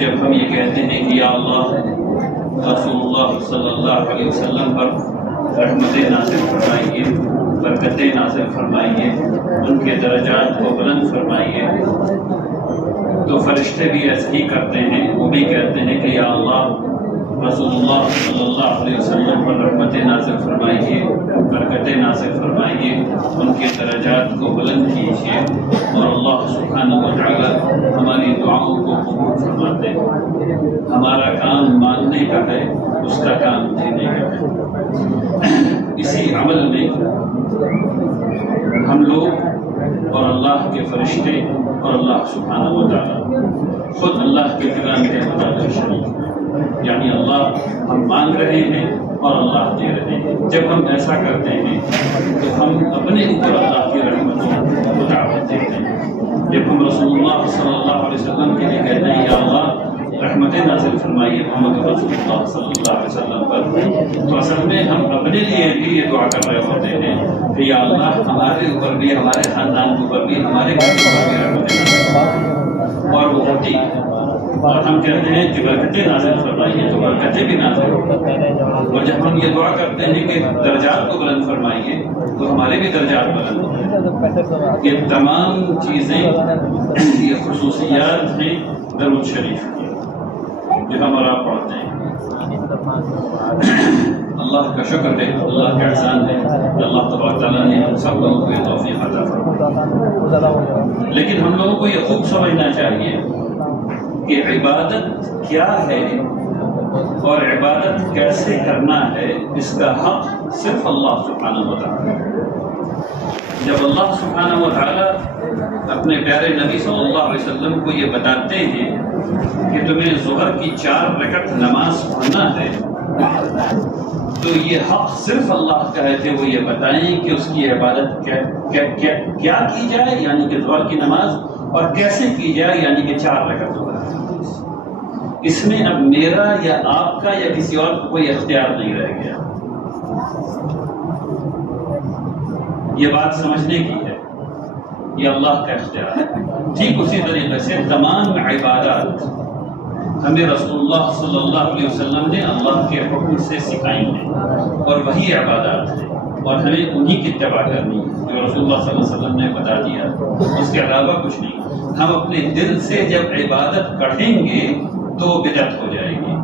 جب ہم یہ کہتے ہیں کہ یا اللہ رسول اللہ صلی اللہ علیہ وسلم پر رحمتیں نازل فرمائیے، برکتیں نازل فرمائیے، ان کے درجات کو بلند فرمائیے، تو فرشتے بھی ایسے ہی کرتے ہیں، وہ بھی کہتے ہیں کہ یا اللہ رسول اللہ صلی اللہ علیہ وسلم پر رحمتیں نازل فرمائیے، برکتیں نازل فرمائیے، ان کے درجات کو بلند کیجیے، اور اللہ سبحانہ و تعالی ہماری دعاؤں کو قبول فرماتے ہیں۔ ہمارا کام ماننے کا ہے، اس کا کام دینے کا ہے۔ اسی عمل میں ہم لوگ اور اللہ کے فرشتے اور اللہ سبحانہ و تعالی خود اللہ کے کلام کے مطابق شریک ہیں، یعنی اللہ ہم مانگ رہے ہیں اور اللہ دے رہے ہیں۔ جب ہم ایسا کرتے ہیں تو ہم اپنے اوپر اللہ کی رحمتوں کو دعوت دیتے ہیں۔ جب ہم رسول اللہ صلی اللہ علیہ وسلم کے لیے کہتے ہیں یا اللہ رحمتیں نازل فرمائیے محمد رسول اللہ صلی اللہ علیہ وسلم پر، تو اصل میں ہم اپنے لیے بھی یہ دعا کر رہے ہوتے ہیں کہ یا اللہ ہمارے اوپر بھی، ہمارے خاندان کے اوپر بھی، ہمارے گھر کے اوپر بھی رحمتیں نازل فرمائیے، اور وہ ہوتی ہے۔ اور ہم کہتے ہیں کہ برکتیں نازل فرمائیے، تو برکتیں بھی نازل فرمائیے۔ اور جب ہم یہ دعا کرتے ہیں کہ درجات کو بلند فرمائیے، تو ہمارے بھی درجات بلند ہیں۔ یہ تمام چیزیں، یہ خصوصیات ہیں درود شریف کی جو ہم اور آپ پڑھتے ہیں۔ اللہ کا شکر ہے، اللہ کا احسان ہے کہ اللہ تبارک تعالیٰ نے ہم سب لوگوں کو یہ توفیق عطا فرمائی۔ لیکن ہم لوگوں کو یہ خوب سمجھنا چاہیے کہ عبادت کیا ہے اور عبادت کیسے کرنا ہے، اس کا حق صرف اللہ سبحانہ و تعالیٰ۔ جب اللہ سبحانہ و تعالیٰ اپنے پیارے نبی صلی اللہ علیہ وسلم کو یہ بتاتے ہیں کہ تمہیں ظہر کی 4 رکعت نماز پڑھنا ہے، تو یہ حق صرف اللہ کا ہے کہ وہ یہ بتائیں کہ اس کی عبادت کیا کی جائے، یعنی کہ ظہر کی نماز، اور کیسے کی جائے، یعنی کہ 4 رکعت ظہر۔ اس میں اب میرا یا آپ کا یا کسی اور کو کوئی اختیار نہیں رہ گیا۔ یہ بات سمجھنے کی ہے، یہ اللہ کا اختیار ہے۔ ٹھیک اسی طریقے سے تمام عبادات ہمیں رسول اللہ صلی اللہ علیہ وسلم نے اللہ کے حکم سے سکھائی ہیں، اور وہی عبادات ہیں، اور ہمیں انہی کی اتباع کرنی ہے جو رسول اللہ صلی اللہ علیہ وسلم نے بتا دیا، اس کے علاوہ کچھ نہیں۔ ہم اپنے دل سے جب عبادت کڑھیں گے تو بدعت ہو جائے گی۔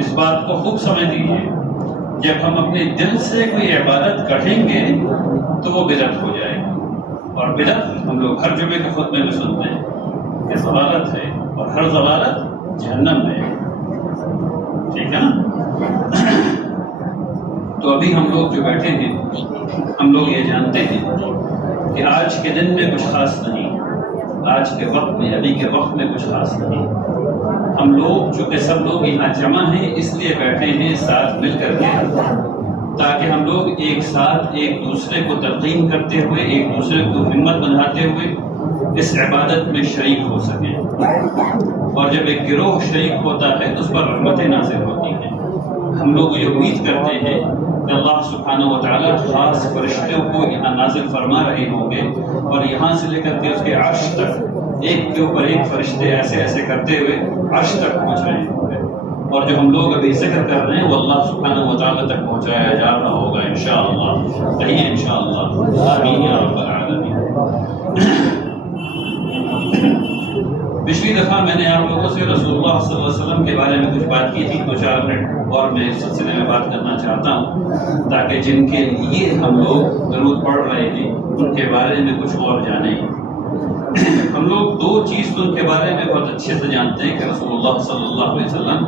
اس بات کو خوب سمجھ لیجیے، جب ہم اپنے دل سے کوئی عبادت کڑھیں گے تو وہ بدعت ہو جائے گی، اور بدعت ہم لوگ ہر جمعے کے خطبے میں سنتے ہیں کہ ضلالت ہے، اور ہر ضلالت جہنم میں ہے، ٹھیک ہے نا؟ تو ابھی ہم لوگ جو بیٹھے ہیں، ہم لوگ یہ جانتے ہیں کہ آج کے دن میں کچھ خاص نہیں، آج کے وقت میں، ابھی کے وقت میں کچھ خاص نہیں۔ ہم لوگ چونکہ سب لوگ یہاں جمع ہیں، اس لیے بیٹھے ہیں ساتھ مل کر کے، تاکہ ہم لوگ ایک ساتھ ایک دوسرے کو تلقین کرتے ہوئے، ایک دوسرے کو ہمت بندھاتے ہوئے اس عبادت میں شریک ہو سکیں۔ اور جب ایک گروہ شریک ہوتا ہے تو اس پر رحمتیں نازل ہوتی ہیں۔ ہم لوگ یہ امید کرتے ہیں کہ اللہ سبحانہ و تعالیٰ خاص فرشتوں کو یہاں نازل فرما رہے ہوں گے، اور یہاں سے لے کر کے اس کے عرش تک ایک کے اوپر ایک فرشتے ایسے ایسے کرتے ہوئے عرش تک پہنچ رہے ہوں گے، اور جو ہم لوگ ابھی ذکر کر رہے ہیں وہ اللہ سبحانہ و تعالیٰ تک پہنچایا جا رہا ہوگا انشاءاللہ۔ کہیے انشاءاللہ، آمین یا رب العالمین۔ پچھلی دفعہ میں نے آپ لوگوں سے رسول اللہ صلی اللہ علیہ وسلم کے بارے میں کچھ بات کی تھی، 2-4 منٹ اور میں اس سلسلے میں بات کرنا چاہتا ہوں، تاکہ جن کے لیے ہم لوگ درود پڑھ رہے ہیں ان کے بارے میں کچھ اور جانیں۔ ہم لوگ 2 چیز تو ان کے بارے میں بہت اچھے سے جانتے ہیں کہ رسول اللہ صلی اللہ علیہ وسلم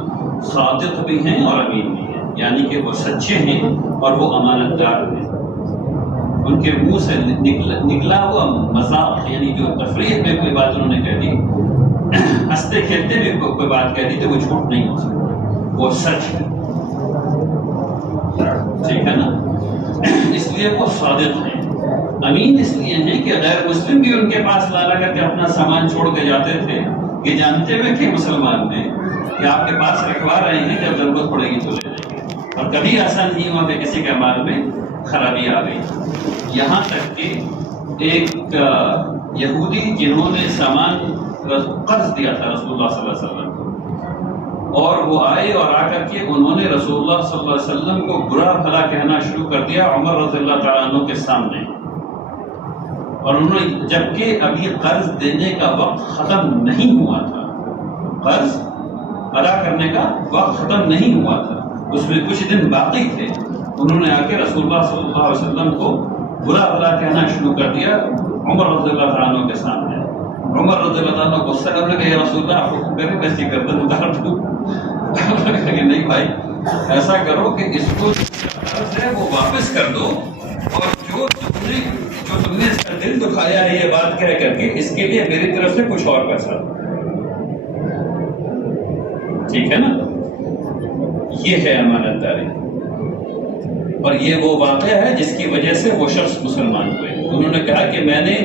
صادق بھی ہیں اور امین بھی ہیں، یعنی کہ وہ سچے ہیں اور وہ امانت دار ہیں۔ ان کے منہ سے نکلا ہوا مذاق، یعنی جو تفریح میں کوئی بات انہوں نے کہہ دی، ہنستے کھیلتے بھی کوئی بات کہہ دی تو وہ جھوٹ نہیں ہو سکتا، وہ سچ ہے، ٹھیک ہے نا؟ اس لیے وہ صادق ہیں۔ امین اس لیے ہیں کہ غیر مسلم بھی ان کے پاس لا کر کے اپنا سامان چھوڑ کے جاتے تھے، یہ جانتے ہوئے کہ مسلمان ہیں کہ آپ کے پاس رکھوا رہے ہیں، جب ضرورت پڑے گی تو لے لیں گے، اور کبھی ایسا نہیں ہوا کہ کسی کے مال میں خرابی آ گئی۔ یہاں تک کہ ایک یہودی جنہوں نے سامان قرض دیا تھا رسول اللہ صلی اللہ علیہ وسلم کو، اور وہ آئے اور آ کر کے انہوں نے رسول اللہ صلی اللہ علیہ وسلم کو برا بھلا کہنا شروع کر دیا عمر رضی اللہ تعالیٰ عنہ کے سامنے، اور انہوں نے جبکہ ابھی قرض دینے کا وقت ختم نہیں ہوا تھا، قرض ادا کرنے کا وقت ختم نہیں ہوا تھا، اس میں کچھ دن باقی تھے، انہوں نے آ کے رسول اللہ صلی اللہ علیہ وسلم کو برا بھلا کہنا شروع کر دیا عمر رضی اللہ تعالیٰ عنہ کے سامنے۔ عمر رضی اللہ تعالیٰ عنہ غصہ کرنے لگے، یا رسول اللہ آپ حکم کریں میں اس کی گردن اتار دوں؟ کہ نہیں بھائی، ایسا کرو کہ اس کو قرض ہے وہ واپس کر دو، اور جو تم نے اس کا دل دکھایا ہے یہ بات کہہ کر کے، اس کے لیے میری طرف سے کچھ اور پیسہ، ٹھیک ہے نا؟ یہ ہے امانت داری، اور یہ وہ واقعہ ہے جس کی وجہ سے وہ شخص مسلمان ہوئے۔ انہوں نے کہا کہ میں نے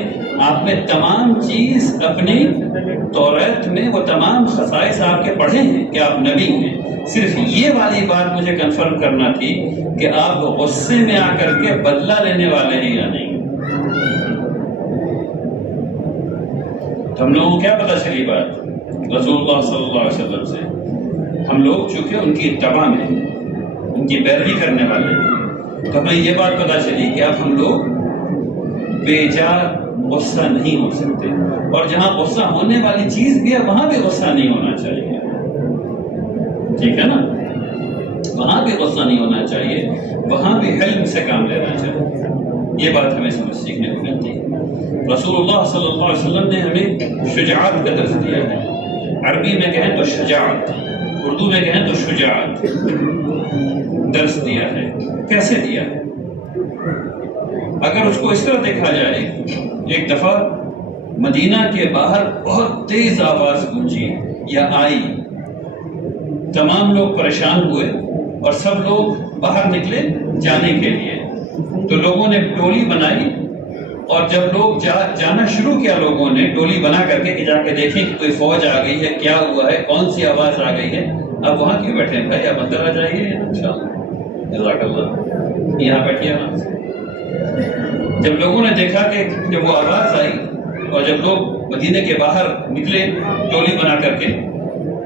آپ میں تمام چیز اپنی توریت میں وہ تمام خصائص آپ کے پڑھے ہیں کہ آپ نبی ہیں، صرف یہ والی بات مجھے کنفرم کرنا تھی کہ آپ غصے میں آ کر کے بدلہ لینے والے ہیں یا نہیں۔ تو ہم لوگوں کو کیا پتہ چلی بات رسول اللہ صلی اللہ علیہ وسلم سے؟ ہم لوگ چونکہ ان کی اتباع میں، ان کی پیروی کرنے والے ہیں، تو ہمیں یہ بات پتہ چلی کہ اب ہم لوگ بے جا غصہ نہیں ہو سکتے، اور جہاں غصہ ہونے والی چیز بھی ہے وہاں بھی غصہ نہیں ہونا چاہیے، ٹھیک ہے نا؟ وہاں بھی غصہ نہیں ہونا چاہیے، وہاں بھی حلم سے کام لینا چاہیے۔ یہ بات ہمیں سمجھ سیکھنے کو ملتی ہے۔ رسول اللہ صلی اللہ علیہ وسلم نے ہمیں شجاعت کا درس دیا ہے، عربی میں کہیں تو شجاعت، اردو میں کہیں تو شجاعت درس دیا ہے۔ کیسے دیا ہے؟ اگر اس کو اس طرح دیکھا جائے، ایک دفعہ مدینہ کے باہر بہت تیز آواز گونجی یا آئی، تمام لوگ پریشان ہوئے اور سب لوگ باہر نکلے جانے کے لیے، تو لوگوں نے ٹولی بنائی، اور جب لوگ جانا شروع کیا لوگوں نے ٹولی بنا کر کے کہ جا کے دیکھیں کہ کوئی فوج آ گئی ہے، کیا ہوا ہے، کون سی آواز آ گئی ہے، اب وہاں کیوں بیٹھے ہیں بھائی، اب اندر آ جائیے، انشاءاللہ، جزاک اللہ، یہاں بیٹھیے آرام سے۔ جب لوگوں نے دیکھا کہ جب وہ آواز آئی اور جب لوگ مدینے کے باہر نکلے ٹولی بنا کر کے،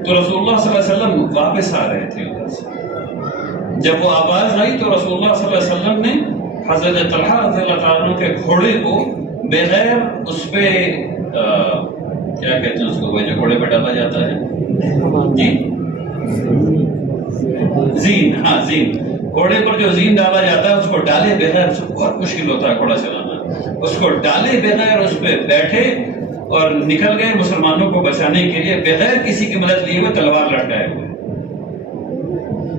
تو رسول اللہ صلی اللہ علیہ وسلم واپس آ رہے تھے ادھر سے۔ جب وہ آواز آئی تو رسول اللہ صلی اللہ علیہ وسلم نے حضرت طلحہ رضی اللہ تعالیٰ عنہ کے گھوڑے کو بغیر اس پہ کیا کہتے ہیں اس کو، وہ جو گھوڑے پہ ڈالا جاتا ہے، جی زین، ہاں زین، گھوڑے پر جو زین ڈالا جاتا ہے اس کو ڈالے بغیر، اس کو بہت مشکل ہوتا ہے گھوڑا چلانا، اس کو ڈالے بغیر اس پہ بیٹھے اور نکل گئے مسلمانوں کو بچانے کے لیے بغیر کسی کی مدد لیے ہوئے، تلوار لٹکائے ہوئے۔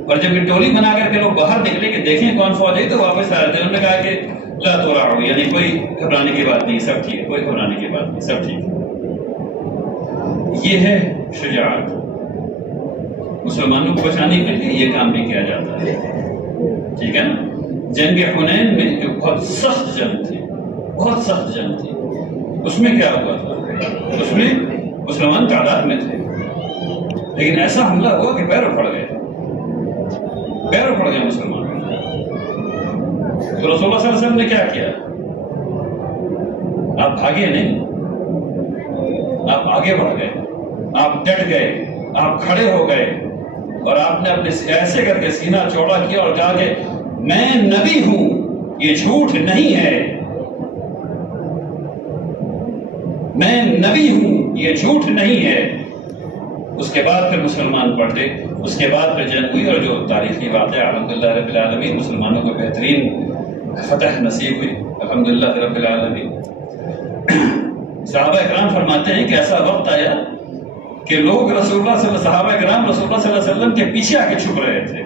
اور جب یہ ٹولی بنا کر کے لوگ باہر نکلے کہ دیکھیں کون فوج ہے، تو واپس آ رہے تھے، انہوں نے کہا کہ لا تراعوا، یعنی کوئی گھبرانے کی بات نہیں، سب ٹھیک ہے، کوئی گھبرانے کی بات نہیں، سب ٹھیک ہے۔ یہ ہے شجاعت، مسلمانوں کو بچانے کے لیے یہ کام بھی کیا جاتا ہے، ٹھیک ہے نا؟ جنگ حنین میں جو بہت سخت جنگ تھی، بہت سخت جنگ تھی، اس میں کیا ہوا تھا؟ اس میں مسلمان تعداد میں تھے، لیکن ایسا حملہ ہوا کہ پیر اکھڑ گئے، پیر اکھڑ گئے مسلمان۔ تو رسول اللہ صلی اللہ علیہ وسلم نے کیا کیا؟ آپ بھاگے نہیں، آپ آگے بڑھ گئے، آپ ڈٹ گئے، آپ کھڑے ہو گئے، اور آپ نے اپنے ایسے کر کے سینہ چوڑا کیا اور کہا کہ میں نبی ہوں، یہ جھوٹ نہیں ہے، میں نبی ہوں، یہ جھوٹ نہیں ہے۔ اس کے بعد پھر مسلمان پڑھتے، اس کے بعد پھر جنگ ہوئی، اور جو تاریخی واقعہ الحمدللہ رب العالمین مسلمانوں کو بہترین فتح نصیب ہوئی الحمدللہ رب العالمین۔ صحابہ اکرام فرماتے ہیں کہ ایسا وقت آیا کہ لوگ صحابہ اکرام رسول اللہ صلی اللہ علیہ وسلم کے پیچھے آ کے چھپ رہے تھے،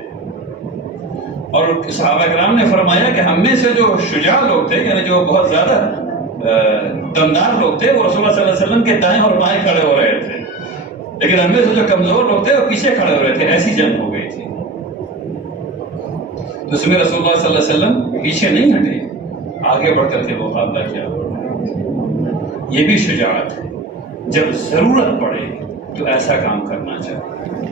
اور صحابہ اکرام نے فرمایا کہ ہم میں سے جو شجاع لوگ تھے، یعنی جو بہت زیادہ دمدار لوگ تھے، وہ رسول اللہ صلی اللہ علیہ وسلم کے دائیں اور بائیں کھڑے ہو رہے تھے، لیکن ہم میں سے جو کمزور لوگ تھے وہ پیچھے کھڑے ہو رہے تھے۔ ایسی جنگ ہو گئی تھی، تو اس میں رسول اللہ صلی اللہ علیہ وسلم پیچھے نہیں ہٹے، آگے بڑھ کر کے مقابلہ کیا۔ یہ بھی شجاعت ہے، جب ضرورت پڑے تو ایسا کام کرنا چاہیے،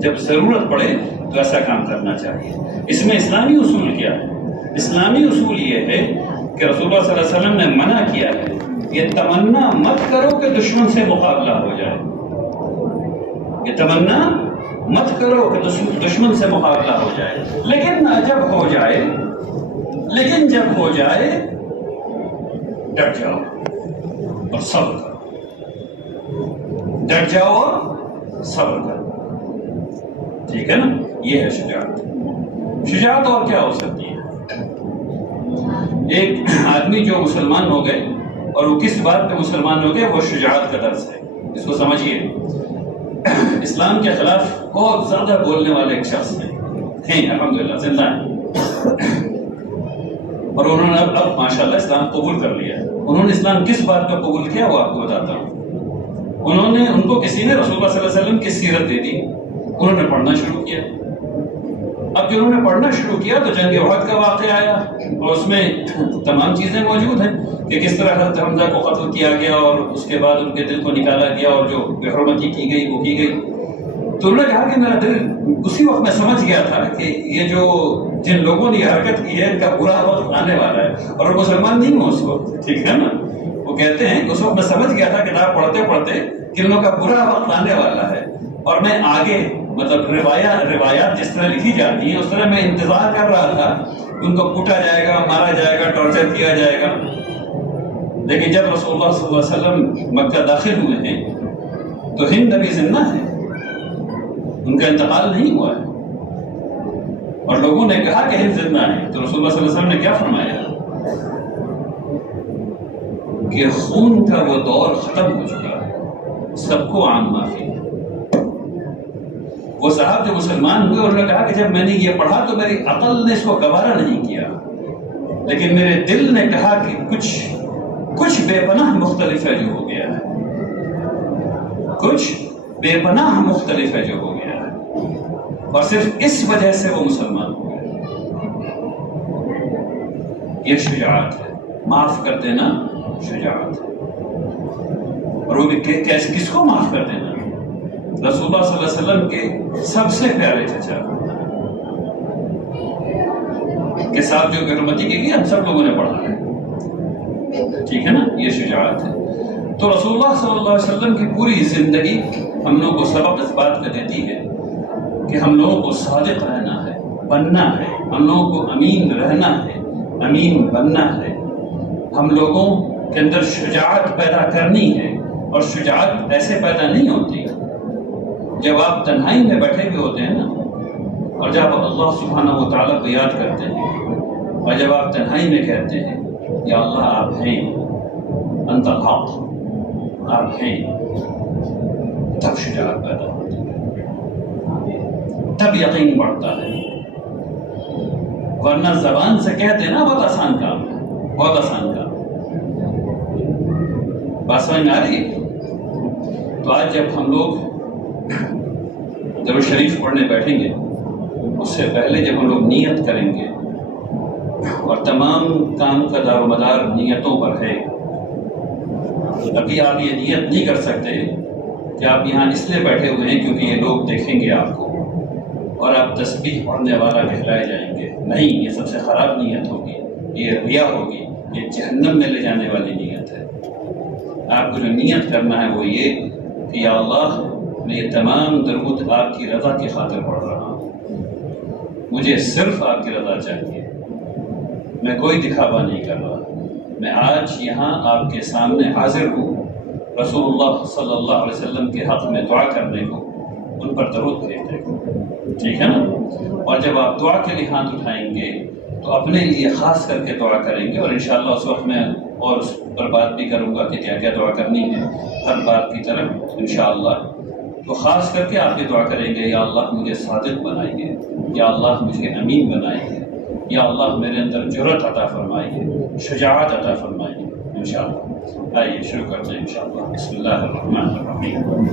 جب ضرورت پڑے تو ایسا کام کرنا چاہیے۔ اس میں اسلامی اصول کیا ہے؟ اسلامی اصول یہ ہے کہ رسول اللہ صلی اللہ علیہ وسلم نے منع کیا ہے یہ تمنا مت کرو کہ دشمن سے مقابلہ ہو جائے، یہ تمنا مت کرو کہ دشمن سے مقابلہ ہو جائے، لیکن جب ہو جائے ڈٹ جاؤ اور صبر کرو، ڈٹ جاؤ اور صبر کرو، ٹھیک ہے نا؟ یہ ہے شجاعت۔ شجاعت اور کیا ہو سکتی ہے؟ ایک آدمی جو مسلمان ہو گئے اور وہ کس بات پہ مسلمان ہو گئے، وہ شجاعت کا درس ہے، اس کو سمجھیے۔ اسلام کے خلاف بہت زیادہ بولنے والے ایک شخص ہیں الحمدللہ زندہ ہیں، اور انہوں نے اب ماشاءاللہ اسلام قبول کر لیا۔ انہوں نے اسلام کس بات پہ قبول کیا وہ آپ کو بتاتا ہوں۔ ان کو کسی نے رسول اللہ صلی اللہ علیہ وسلم کی سیرت دے دی، انہوں نے پڑھنا شروع کیا۔ اب جب انہوں نے پڑھنا شروع کیا تو جنگ احد کا واقعہ آیا، اور اس میں تمام چیزیں موجود ہیں کہ کس طرح حضرت حمزہ کو قتل کیا گیا اور اس کے بعد ان کے دل کو نکالا گیا اور جو بے حرمتی کی گئی وہ کی گئی۔ تو انہوں نے کہا کہ میرا دل اسی وقت میں سمجھ گیا تھا کہ یہ جو جن لوگوں نے یہ حرکت کی ہے ان کا برا وقت آنے والا ہے، اور وہ مسلمان نہیں ہوں اس وقت، ٹھیک ہے نا؟ وہ کہتے ہیں کہ اس وقت میں سمجھ گیا تھا کتاب پڑھتے پڑھتے کہ ان لوگوں کا برا وقت آنے والا ہے، اور میں آگے مطلب روایات جس طرح لکھی جاتی ہیں اس طرح میں انتظار کر رہا تھا کہ ان کو کوٹا جائے گا، مارا جائے گا، ٹارچر کیا جائے گا۔ لیکن جب رسول اللہ صلی اللہ علیہ وسلم مکہ داخل ہوئے ہیں تو ہند ابھی زندہ ہے، ان کا انتقال نہیں ہوا ہے، اور لوگوں نے کہا کہ ہند زندہ ہے، تو رسول اللہ صلی اللہ علیہ وسلم نے کیا فرمایا کہ خون کا وہ دور ختم ہو چکا ہے، سب کو عام معافی ہے۔ وہ صاحب جو مسلمان ہوئے انہوں نے کہا کہ جب میں نے یہ پڑھا تو میری عقل نے اس کو گوارا نہیں کیا، لیکن میرے دل نے کہا کہ کچھ بے پناہ مختلف ہے جو ہو گیا ہے، کچھ بے پناہ مختلف ہے جو ہو گیا ہے، اور صرف اس وجہ سے وہ مسلمان ہو گئے۔ یہ شجاعت ہے، معاف کر دینا شجاعت ہے، اور وہ بھی کیسے، کس کو معاف کر دینا؟ رسول اللہ صلی اللہ علیہ وسلم کے سب سے پیارے چچا کے ساتھ جو بے حرمتی کی گئی ہم سب لوگوں نے پڑھا ہے، ٹھیک ہے نا؟ یہ شجاعت ہے۔ تو رسول اللہ صلی اللہ علیہ وسلم کی پوری زندگی ہم لوگوں کو سبق اس بات کا دیتی ہے کہ ہم لوگوں کو صادق رہنا ہے، بننا ہے، ہم لوگوں کو امین رہنا ہے، امین بننا ہے، ہم لوگوں کے اندر شجاعت پیدا کرنی ہے، اور شجاعت ایسے پیدا نہیں ہوتی جب آپ تنہائی میں بیٹھے ہوئے ہوتے ہیں نا، اور جب اللہ سبحانہ و تعالیٰ کو یاد کرتے ہیں، اور جب آپ تنہائی میں کہتے ہیں یا اللہ آپ ہیں، انت الحق، آپ ہیں، تب شجاعت پیدا ہوتی ہے، تب یقین بڑھتا ہے۔ ورنہ زبان سے کہتے ہیں نا بہت آسان کام ہے، بہت آسان کام ہے، بات سمجھ میں آ رہی ہے؟ تو آج جب ہم لوگ درود شریف پڑھنے بیٹھیں گے اس سے پہلے جب ہم لوگ نیت کریں گے، اور تمام کام کا دار و مدار نیتوں پر ہے، ابھی آپ یہ نیت نہیں کر سکتے کہ آپ یہاں اس لیے بیٹھے ہوئے ہیں کیونکہ یہ لوگ دیکھیں گے آپ کو اور آپ تسبیح پڑھنے والا کہلائے جائیں گے، نہیں، یہ سب سے خراب نیت ہوگی، یہ ریا ہوگی، یہ جہنم میں لے جانے والی نیت ہے۔ آپ کو جو نیت کرنا ہے وہ یہ کہ یا اللہ میں یہ تمام درود آپ کی رضا کی خاطر پڑھ رہا ہوں، مجھے صرف آپ کی رضا چاہیے، میں کوئی دکھاوا نہیں کر رہا، میں آج یہاں آپ کے سامنے حاضر ہوں رسول اللہ صلی اللہ علیہ وسلم کے حق میں دعا کرنے کو، ان پر درود بھیجنے کو، ٹھیک ہے نا؟ اور جب آپ دعا کے لیے ہاتھ اٹھائیں گے تو اپنے لیے خاص کر کے دعا کریں گے، اور انشاءاللہ اس وقت میں اور اس پر بات بھی کروں گا کہ کیا کیا دعا کرنی ہے ہر بات کی طرف انشاءاللہ۔ تو خاص کر کے آپ یہ دعا کریں گے یا اللہ مجھے صادق بنائیے، یا اللہ مجھے امین بنائیے، یا اللہ میرے اندر جرأت عطا فرمائیے، شجاعت عطا فرمائیے انشاءاللہ۔ آئیے شروع کرتے ہیں انشاءاللہ۔ بسم اللہ الرحمن الرحیم۔